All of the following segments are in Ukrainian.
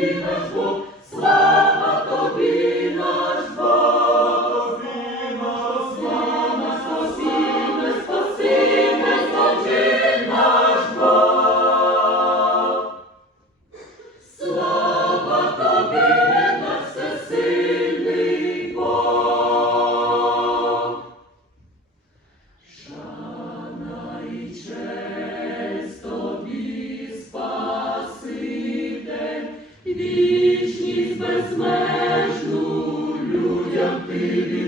Holy безмежну людям ти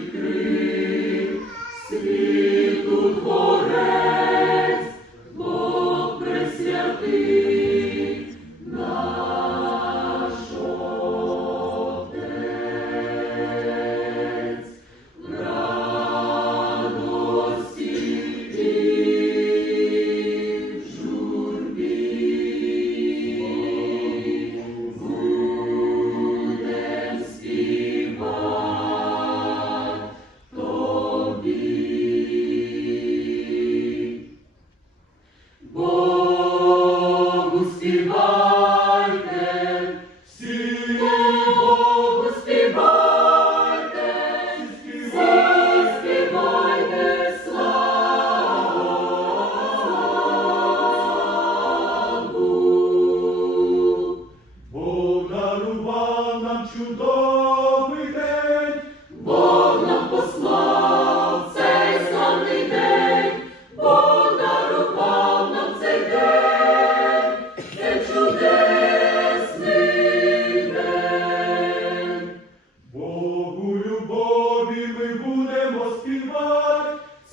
світу творець, Бог пресвятий, Богу співайте, всі Богу співайте, всі співайте славу. Бог дарував нам чудовий